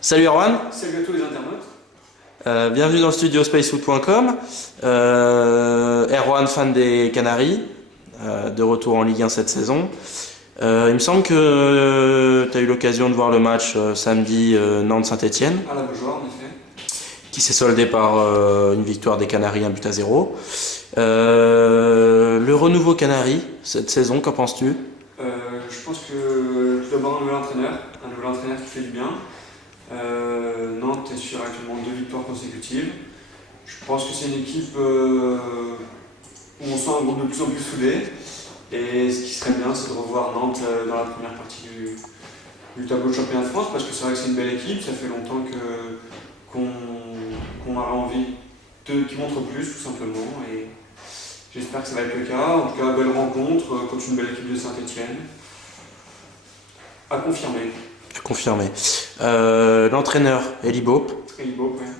Salut Erwan, Salut à tous les internautes. bienvenue dans le studio spacefoot.com. Erwan, fan des Canaries, de retour en Ligue 1 cette saison. Il me semble que tu as eu l'occasion de voir le match samedi Nantes-Saint-Etienne, À la Beaujoire, en effet. qui s'est soldé par une victoire des Canaries 1-0. Le renouveau Canaries cette saison, qu'en penses-tu? Je pense que tout d'abord un nouvel entraîneur qui fait du bien. Nantes est sur actuellement 2 victoires consécutives. Je pense que c'est une équipe où on sent un groupe de plus en plus soudé. Et ce qui serait bien, c'est de revoir Nantes dans la première partie du tableau de championnat de France, parce que c'est vrai que c'est une belle équipe, ça fait longtemps qu'on a envie qu'ils montrent plus, tout simplement. Et j'espère que ça va être le cas. En tout cas, belle rencontre contre une belle équipe de Saint-Etienne. À confirmer. Confirmé. L'entraîneur Elie Baup, Ouais.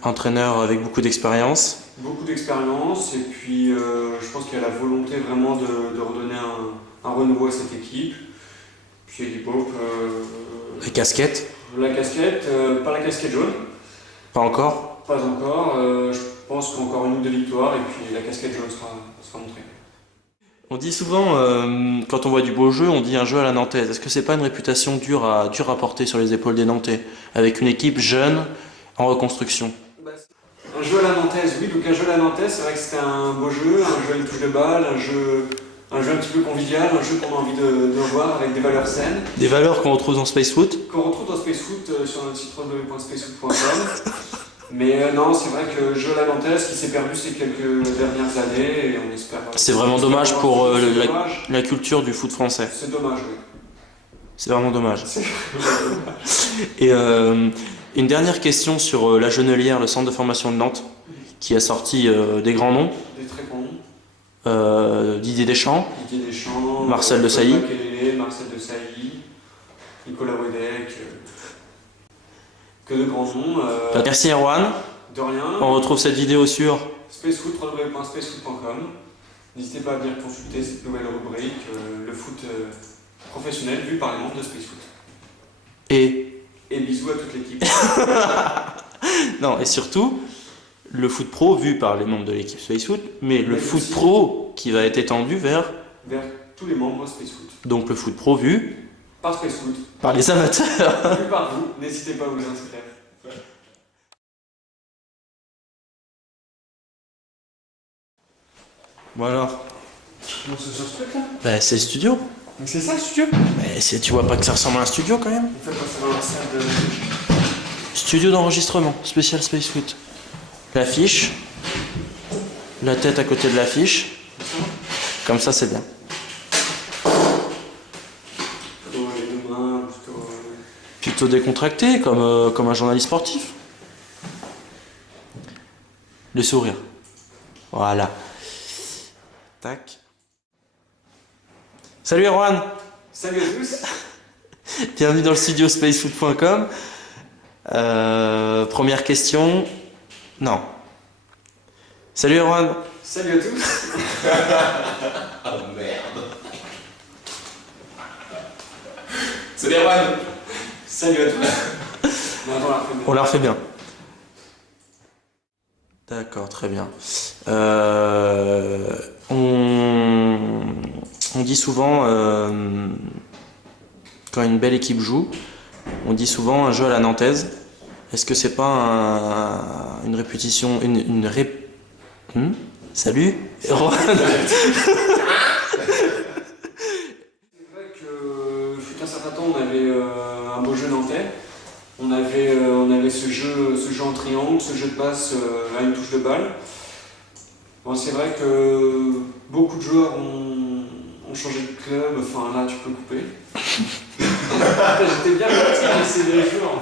entraîneur avec beaucoup d'expérience. Beaucoup d'expérience, et puis je pense qu'il y a la volonté vraiment de redonner un renouveau à cette équipe. Puis Elie Baup, La casquette, la casquette, pas la casquette jaune, pas encore. pas encore. Je pense qu'encore une ou deux victoires, et puis la casquette jaune sera montrée. On dit souvent, quand on voit du beau jeu, on dit un jeu à la nantaise. Est-ce que c'est pas une réputation dure à porter sur les épaules des Nantais, avec une équipe jeune en reconstruction? Un jeu à la nantaise, oui, donc un jeu à la nantaise, c'est vrai que c'était un beau jeu, un jeu à une touche de balle, un jeu un petit peu convivial, un jeu qu'on a envie de voir avec des valeurs saines. Des valeurs qu'on retrouve dans Space Foot. Qu'on retrouve dans Space Foot sur notre site www.spacefoot.com. Mais non, c'est vrai que le jeu à la nantaise qui s'est perdu ces quelques dernières années, et on espère. C'est vraiment dommage pour dommage. la culture du foot français. C'est dommage, oui. C'est vraiment dommage. C'est vraiment dommage. Et une dernière question sur la Genelière, le centre de formation de Nantes, qui a sorti des grands noms. Des très bons noms. Didier Deschamps, Marcel Desailly, Marcel Desailly, Nicolas Wedek, que de grands noms. Merci Erwan. De rien. On retrouve cette vidéo sur Spacefoot, www.spacefoot.com. N'hésitez pas à venir consulter cette nouvelle rubrique, le foot professionnel vu par les membres de Spacefoot. et bisous à toute l'équipe. non, et surtout le foot pro vu par les membres de l'équipe Space Foot, mais le foot aussi pro qui va être étendu vers tous les membres de Spacefoot. donc le foot pro vu Par Spacefoot. par les amateurs. Vu par vous, n'hésitez pas à vous inscrire. Bon alors, On se sur ce truc là. bah, c'est le studio. Donc c'est ça le studio. Mais tu vois pas que ça ressemble à un studio quand même? En fait, ça va dans la salle de. Studio d'enregistrement, spécial Space Foot. L'affiche, la tête à côté de l'affiche, comme ça c'est bien. Plutôt les deux mains, plutôt. Plutôt décontracté, comme un journaliste sportif. Le sourire. Voilà. Tac. Salut Erwan. Salut à tous. Bienvenue dans le studio spacefoot.com. Première question. Non. Salut Erwan. Salut à tous. Oh merde. Salut Erwan. Salut à tous. Non, On la refait bien. D'accord, très bien. On dit souvent, quand une belle équipe joue, on dit souvent un jeu à la nantaise. Est-ce que c'est pas une répétition, Salut Erwan. C'est vrai que fut un certain temps, on avait un beau jeu nantais. On avait ce jeu en triangle, ce jeu de passe à une touche de balle. Bon, c'est vrai que beaucoup de joueurs ont changé de club. Enfin là, tu peux couper. J'étais bien parti à laisser les joueurs.